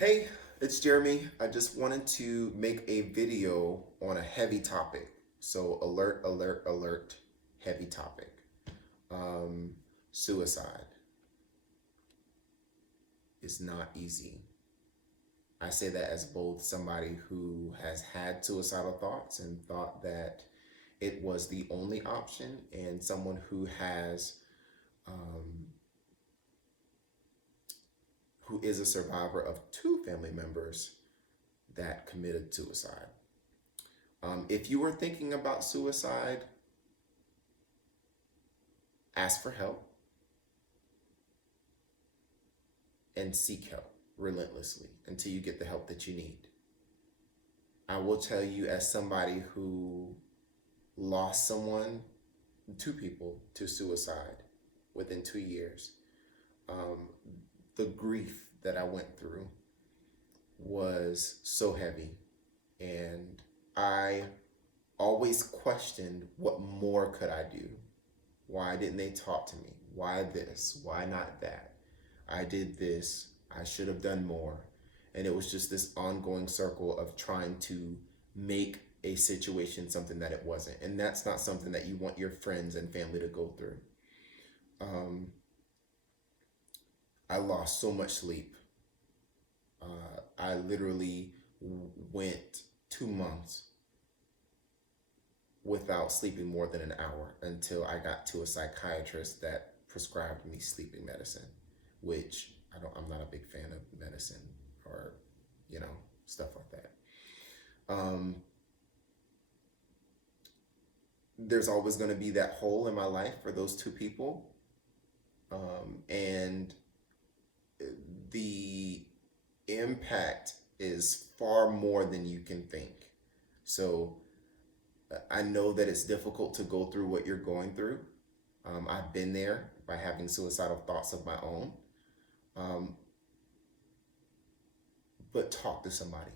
Hey, it's Jeremy. I just wanted to make a video on a heavy topic. So, alert, alert, alert, heavy topic. Um, Suicide is not easy. I say that as both somebody who has had suicidal thoughts and thought that it was the only option, and someone um, who is a survivor of two family members that committed suicide. If you were thinking about suicide, ask for help and seek help relentlessly until you get the help that you need. I will tell you, as somebody who lost someone, two people, to suicide within 2 years, um, the grief that I went through was so heavy. And I always questioned, what more could I do? Why didn't they talk to me? Why this? Why not that? I did this. I should have done more. And it was just this ongoing circle of trying to make a situation something that it wasn't. And that's not something that you want your friends and family to go through. Um, I lost so much sleep. I literally went 2 months without sleeping more than an hour until I got to a psychiatrist that prescribed me sleeping medicine, which I'm not a big fan of medicine or, you know, stuff like that. Um, there's always going to be that hole in my life for those two people. And the impact is far more than you can think. So I know that it's difficult to go through what you're going through. I've been there by having suicidal thoughts of my own. Um, but talk to somebody.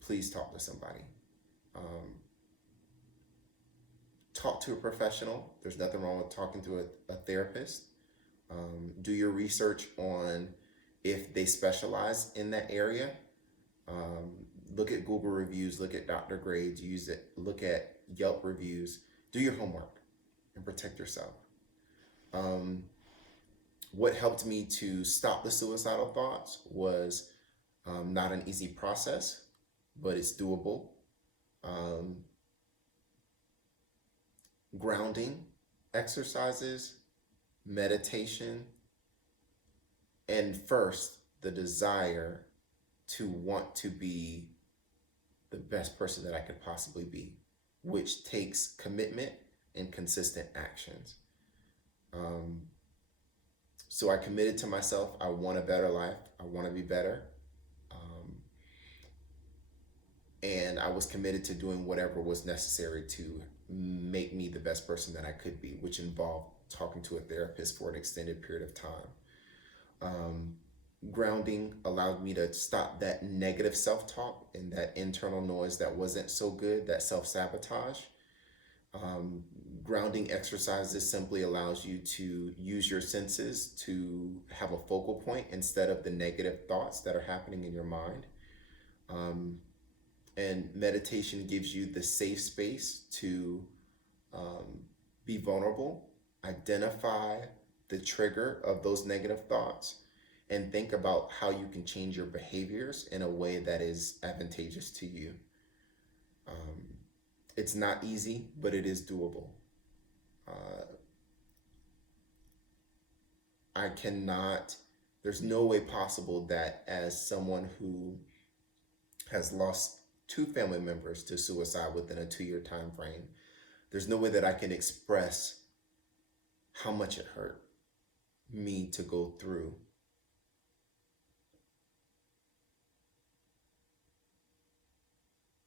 Please talk to somebody. Um, Talk to a professional. There's nothing wrong with talking to a therapist. Do your research on if they specialize in that area. Um, Look at Google reviews, look at doctor grades, use it, look at Yelp reviews. Do your homework and protect yourself. Um, what helped me to stop the suicidal thoughts was not an easy process, but it's doable. Um, Grounding exercises, meditation, and first, the desire to want to be the best person that I could possibly be, which takes commitment and consistent actions. Um, so I committed to myself. I want a better life. I want to be better. Um, and I was committed to doing whatever was necessary to make me the best person that I could be, which involved talking to a therapist for an extended period of time. Um, Grounding allowed me to stop that negative self-talk and that internal noise that wasn't so good, that self-sabotage. Um, Grounding exercises simply allows you to use your senses to have a focal point instead of the negative thoughts that are happening in your mind. Um, and meditation gives you the safe space to um, be vulnerable, identify the trigger of those negative thoughts, and think about how you can change your behaviors in a way that is advantageous to you. Um, it's not easy, but it is doable. Uh, I cannot, there's no way possible that as someone who has lost two family members to suicide within a 2 year time frame, there's no way that I can express how much it hurt me to go through.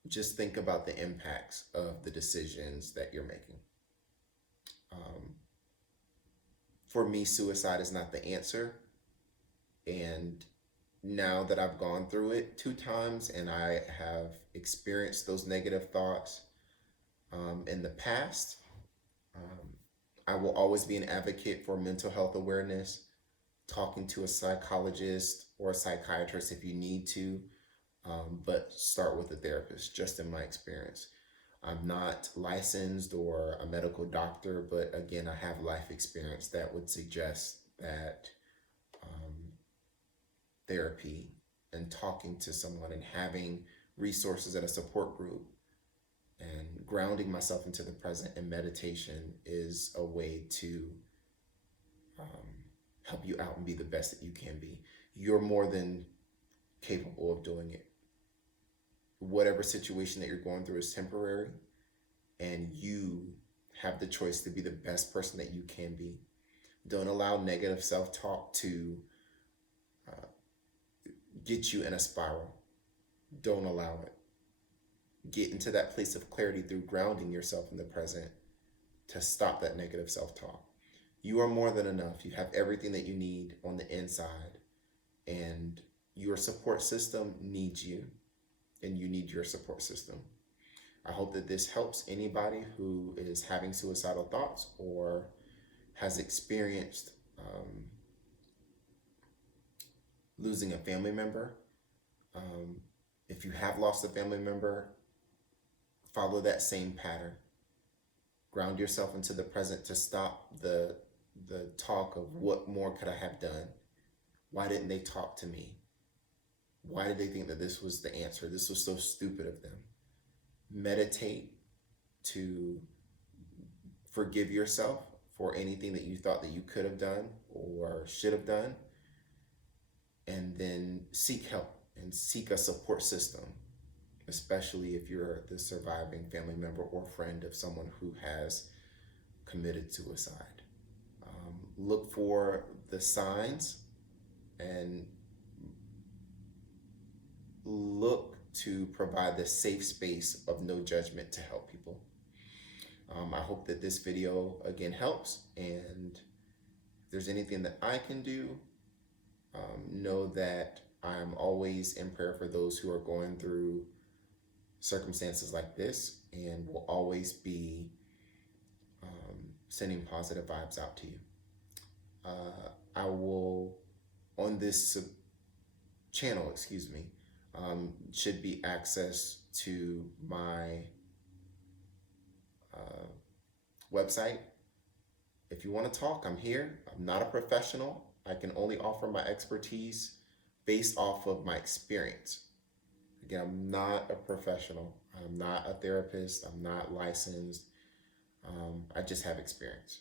Just think about the impacts of the decisions that you're making. Um, for me, suicide is not the answer. And now that I've gone through it 2 times and I have experienced those negative thoughts in the past, um, I will always be an advocate for mental health awareness. talking to a psychologist or a psychiatrist if you need to, but start with a therapist, just in my experience. I'm not licensed or a medical doctor, but again, I have life experience that would suggest that um, therapy and talking to someone and having resources and a support group and grounding myself into the present and meditation is a way to um, help you out and be the best that you can be. You're more than capable of doing it. Whatever situation that you're going through is temporary, and you have the choice to be the best person that you can be. Don't allow negative self talk to uh, get you in a spiral. Don't allow it. Get into that place of clarity through grounding yourself in the present to stop that negative self talk. You are more than enough. You have everything that you need on the inside, and your support system needs you, and you need your support system. I hope that this helps anybody who is having suicidal thoughts or has experienced losing a family member. Um, if you have lost a family member, follow that same pattern. Ground yourself into the present to stop the talk of what more could I have done? Why didn't they talk to me? Why did they think that this was the answer? This was so stupid of them. Meditate to forgive yourself for anything that you thought that you could have done or should have done, and then seek help and seek a support system, especially if you're the surviving family member or friend of someone who has committed suicide. Look for the signs and look to provide the safe space of no judgment to help people. I hope that this video again helps, and if there's anything that I can do, know that I'm always in prayer for those who are going through circumstances like this, and will always be sending positive vibes out to you. I will, on this channel, should be access to my website. If you want to talk, I'm here. I'm not a professional. I can only offer my expertise based off of my experience. Again, I'm not a professional. I'm not a therapist. I'm not licensed. I just have experience.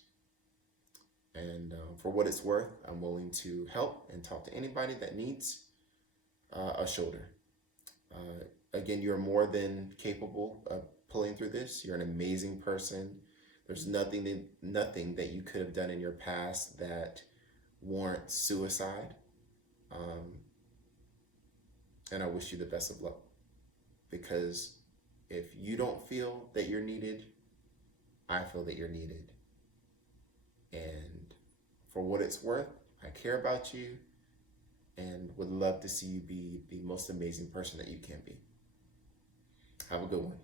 And for what it's worth, I'm willing to help and talk to anybody that needs a shoulder. Again, you're more than capable of pulling through this. You're an amazing person. There's nothing that you could have done in your past that warrants suicide. And I wish you the best of luck, because if you don't feel that you're needed, I feel that you're needed. And for what it's worth, I care about you and would love to see you be the most amazing person that you can be. Have a good one.